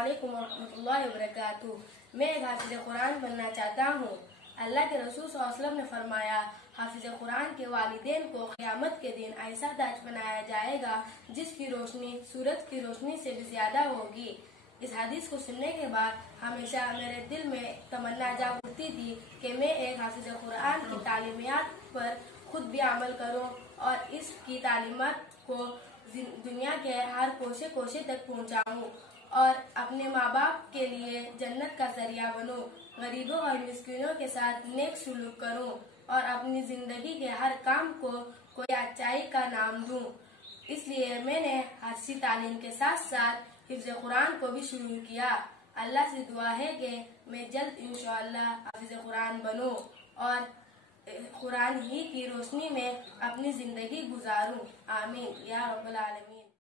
अस्सलामुअलैकुम वरहमतुल्लाहि वबरकातुहू। मैं एक हाफिज कुरान बनना चाहता हूँ। अल्लाह के रसूल सल्लल्लाहु अलैहि वसल्लम ने फरमाया, हाफिज कुरान के वालिदैन को क़यामत के दिन ऐसा ताज बनाया जाएगा जिसकी रोशनी सूरज की रोशनी से भी ज्यादा होगी। इस हदीस को सुनने के बाद हमेशा मेरे दिल में तमन्ना जाग उठती थी कि मैं एक हाफिज कुरान की तालीमात पर खुद भी अमल करूं और इसकी तालीमात को दुनिया के हर कोशे कोशे तक पहुंचाऊं और अपने माँ बाप के लिए जन्नत का जरिया बनूं, गरीबों और मिस्किनों के साथ नेक सुलूक करूं और अपनी जिंदगी के हर काम को कोई अच्छाई का नाम दूं। इसलिए मैंने हदीसी तालीम के साथ साथ हिफ्ज़ कुरान को भी शुरू किया। अल्लाह से दुआ है कि मैं जल्द इंशाअल्लाह हाफिज कुरान बनूं और कुरान ही की रोशनी में अपनी जिंदगी गुजारूं। आमीन या रब्बल आलमीन।